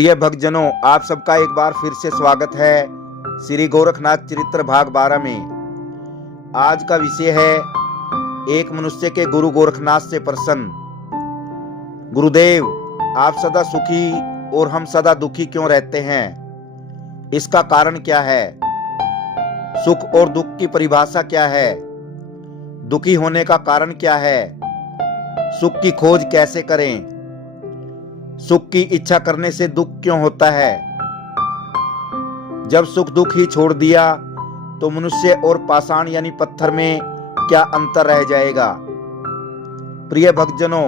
प्रिय भक्तजनों, आप सबका एक बार फिर से स्वागत है श्री गोरखनाथ चरित्र भाग 12 में। आज का विषय है एक मनुष्य के गुरु गोरखनाथ से प्रसन्न। गुरुदेव, आप सदा सुखी और हम सदा दुखी क्यों रहते हैं? इसका कारण क्या है? सुख और दुख की परिभाषा क्या है? दुखी होने का कारण क्या है? सुख की खोज कैसे करें? सुख की इच्छा करने से दुख क्यों होता है? जब सुख दुख ही छोड़ दिया तो मनुष्य और पाषाण यानी पत्थर में क्या अंतर रह जाएगा? प्रिय भक्तजनों,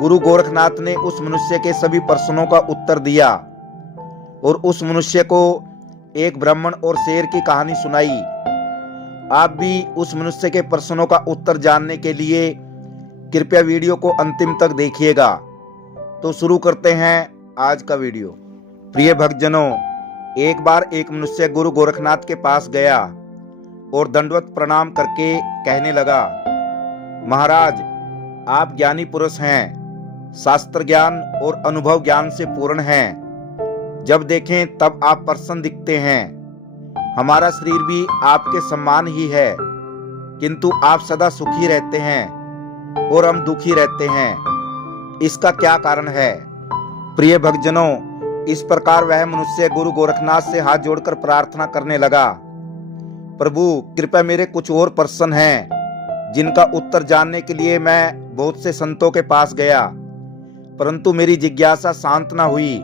गुरु गोरखनाथ ने उस मनुष्य के सभी प्रश्नों का उत्तर दिया और उस मनुष्य को एक ब्राह्मण और शेर की कहानी सुनाई। आप भी उस मनुष्य के प्रश्नों का उत्तर जानने के लिए कृपया वीडियो को अंतिम तक देखिएगा। तो शुरू करते हैं आज का वीडियो। प्रिय भक्तजनों, एक बार एक मनुष्य गुरु गोरखनाथ के पास गया और दंडवत प्रणाम करके कहने लगा, महाराज, आप ज्ञानी पुरुष हैं, शास्त्र ज्ञान और अनुभव ज्ञान से पूर्ण हैं। जब देखें तब आप प्रसन्न दिखते हैं। हमारा शरीर भी आपके समान ही है, किंतु आप सदा सुखी रहते हैं और हम दुखी रहते हैं। इसका क्या कारण है? प्रिय भक्तजनों, इस प्रकार वह मनुष्य गुरु गोरखनाथ से हाथ जोड़कर प्रार्थना करने लगा, प्रभु, कृपया मेरे कुछ और प्रश्न हैं जिनका उत्तर जानने के लिए मैं बहुत से संतों के पास गया, परंतु मेरी जिज्ञासा शांत न हुई।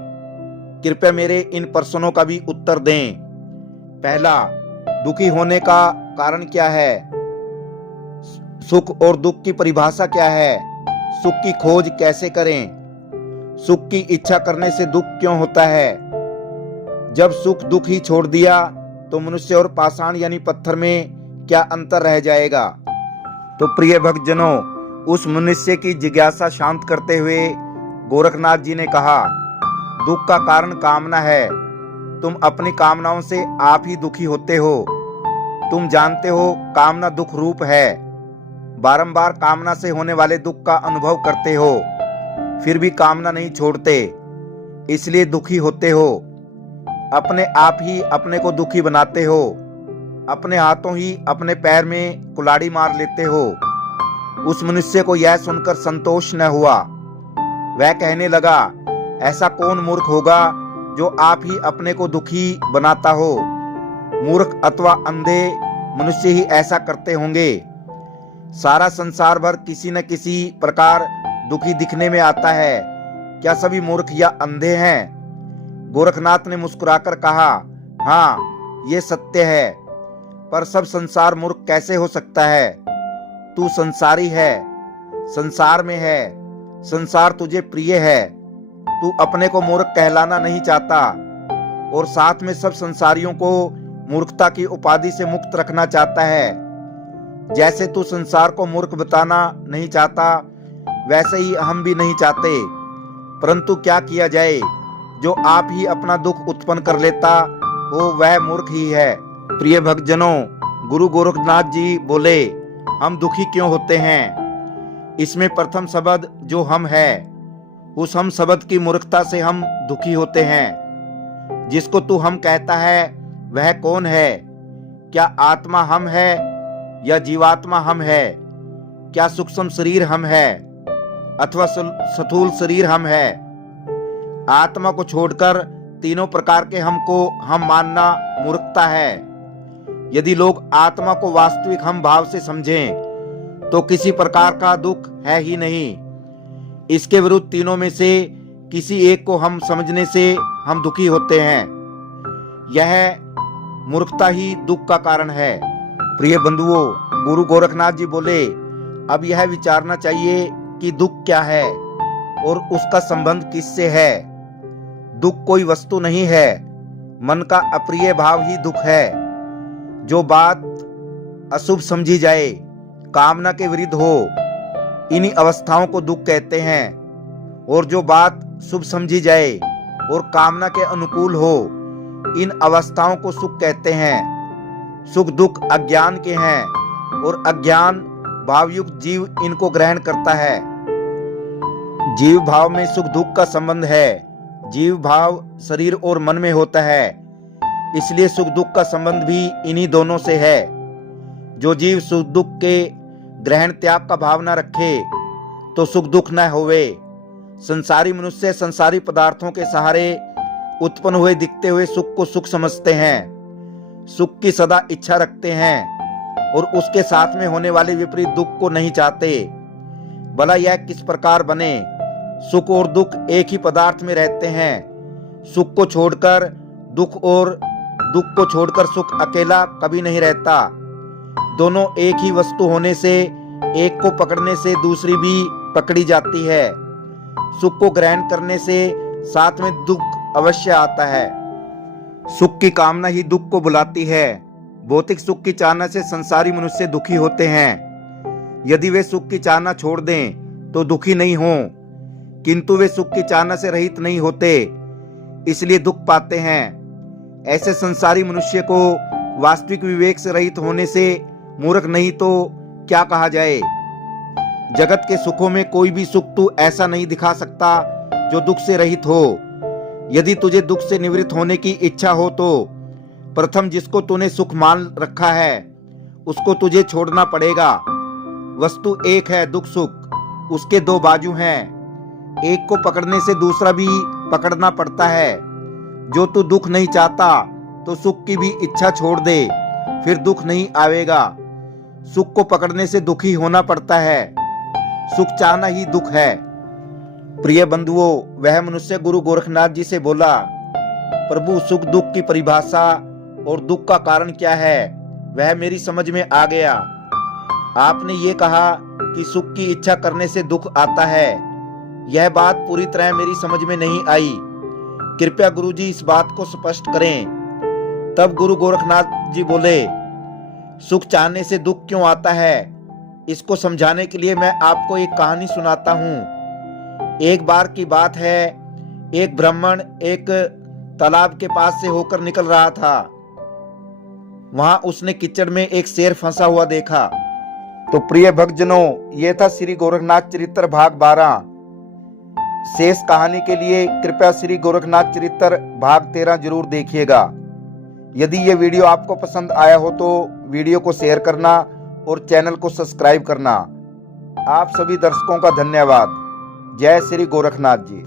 कृपया मेरे इन प्रश्नों का भी उत्तर दें। पहला, दुखी होने का कारण क्या है? सुख और दुख की परिभाषा क्या है? सुख की खोज कैसे करें? सुख की इच्छा करने से दुख क्यों होता है? जब सुख दुख ही छोड़ दिया तो मनुष्य और पाषाण यानी पत्थर में क्या अंतर रह जाएगा? तो प्रिय भक्तजनों, उस मनुष्य की जिज्ञासा शांत करते हुए गोरखनाथ जी ने कहा, दुख का कारण कामना है। तुम अपनी कामनाओं से आप ही दुखी होते हो। तुम जानते हो कामना दुख रूप है। बारंबार कामना से होने वाले दुख का अनुभव करते हो, फिर भी कामना नहीं छोड़ते, इसलिए दुखी होते हो। अपने आप ही अपने को दुखी बनाते हो। अपने हाथों ही अपने पैर में कुल्हाड़ी मार लेते हो। उस मनुष्य को यह सुनकर संतोष न हुआ। वह कहने लगा, ऐसा कौन मूर्ख होगा जो आप ही अपने को दुखी बनाता हो? मूर्ख अथवा अंधे मनुष्य ही ऐसा करते होंगे। सारा संसार भर किसी न किसी प्रकार दुखी दिखने में आता है। क्या सभी मूर्ख या अंधे हैं? गोरखनाथ ने मुस्कुराकर कहा, हाँ, ये सत्य है, पर सब संसार मूर्ख कैसे हो सकता है? तू संसारी है, संसार में है, संसार तुझे प्रिय है। तू अपने को मूर्ख कहलाना नहीं चाहता और साथ में सब संसारियों को मूर्खता की उपाधि से मुक्त रखना चाहता है। जैसे तू संसार को मूर्ख बताना नहीं चाहता, वैसे ही हम भी नहीं चाहते, परंतु क्या किया जाए? जो आप ही अपना दुख उत्पन्न कर लेता हो वह मूर्ख ही है। प्रिय भक्तजनों, गुरु गोरखनाथ जी बोले, हम दुखी क्यों होते हैं? इसमें प्रथम शब्द जो हम है, उस हम शब्द की मूर्खता से हम दुखी होते हैं। जिसको तू हम कहता है वह कौन है? क्या आत्मा हम है या जीवात्मा हम है? क्या सूक्ष्म शरीर हम है अथवा स्थूल शरीर हम है? आत्मा को छोड़कर तीनों प्रकार के हमको हम मानना मूर्खता है। यदि लोग आत्मा को वास्तविक हम भाव से समझें तो किसी प्रकार का दुख है ही नहीं। इसके विरुद्ध तीनों में से किसी एक को हम समझने से हम दुखी होते हैं। यह मूर्खता ही दुख का कारण है। प्रिय बंधुओं, गुरु गोरखनाथ जी बोले, अब यह विचारना चाहिए कि दुख क्या है और उसका संबंध किससे है। दुख कोई वस्तु नहीं है, मन का अप्रिय भाव ही दुख है। जो बात अशुभ समझी जाए, कामना के विरुद्ध हो, इन्हीं अवस्थाओं को दुख कहते हैं। और जो बात शुभ समझी जाए और कामना के अनुकूल हो, इन अवस्थाओं को सुख कहते हैं। सुख दुख अज्ञान के हैं और अज्ञान भावयुक्त जीव इनको ग्रहण करता है। जीव भाव में सुख दुख का संबंध है। जीव भाव शरीर और मन में होता है, इसलिए सुख दुख का संबंध भी इन्हीं दोनों से है। जो जीव सुख दुख के ग्रहण त्याग का भाव न रखे तो सुख दुख न होवे। संसारी मनुष्य संसारी पदार्थों के सहारे उत्पन्न हुए दिखते हुए सुख को सुख समझते हैं, सुख की सदा इच्छा रखते हैं और उसके साथ में होने वाले विपरीत दुख को नहीं चाहते। भला यह किस प्रकार बने? सुख और दुख एक ही पदार्थ में रहते हैं। सुख को छोड़कर दुख और दुख को छोड़कर सुख अकेला कभी नहीं रहता। दोनों एक ही वस्तु होने से एक को पकड़ने से दूसरी भी पकड़ी जाती है। सुख को ग्रहण करने से साथ में दुख अवश्य आता है। सुख की कामना ही दुख को बुलाती है। भौतिक सुख की चाहना से संसारी मनुष्य दुखी होते हैं। यदि वे सुख की चाहना छोड़ दें तो दुखी नहीं हों, किंतु वे सुख की चाहना से रहित नहीं होते, इसलिए दुख पाते हैं। ऐसे संसारी मनुष्य को वास्तविक विवेक से रहित होने से मूर्ख नहीं तो क्या कहा जाए। जगत के सुखों में कोई भी सुख तू ऐसा नहीं दिखा सकता जो दुख से रहित हो। यदि तुझे दुख से निवृत्त होने की इच्छा हो तो प्रथम जिसको तूने सुख मान रखा है उसको तुझे छोड़ना पड़ेगा। वस्तु एक है दुख सुख, उसके दो बाजू हैं। एक को पकड़ने से दूसरा भी पकड़ना पड़ता है। जो तू दुख नहीं चाहता तो सुख की भी इच्छा छोड़ दे, फिर दुख नहीं आवेगा। सुख को पकड़ने से दुखी होना पड़ता है, सुख चाहना ही दुख है। प्रिय बंधुओं, वह मनुष्य गुरु गोरखनाथ जी से बोला, प्रभु सुख दुख की परिभाषा और दुख का कारण क्या है वह मेरी समझ में आ गया। आपने ये कहा कि सुख की इच्छा करने से दुख आता है, यह बात पूरी तरह मेरी समझ में नहीं आई। कृपया गुरुजी इस बात को स्पष्ट करें। तब गुरु गोरखनाथ जी बोले, सुख चाहने से दुख क्यों आता है, इसको समझाने के लिए मैं आपको एक कहानी सुनाता हूँ। एक बार की बात है, एक ब्राह्मण एक तालाब के पास से होकर निकल रहा था। वहां उसने कीचड़ में एक शेर फंसा हुआ देखा। तो प्रिय भक्तजनों, ये था श्री गोरखनाथ चरित्र भाग 12। शेष कहानी के लिए कृपया श्री गोरखनाथ चरित्र भाग 13 जरूर देखिएगा। यदि ये वीडियो आपको पसंद आया हो तो वीडियो को शेयर करना और चैनल को सब्सक्राइब करना। आप सभी दर्शकों का धन्यवाद। जय श्री गोरखनाथ जी।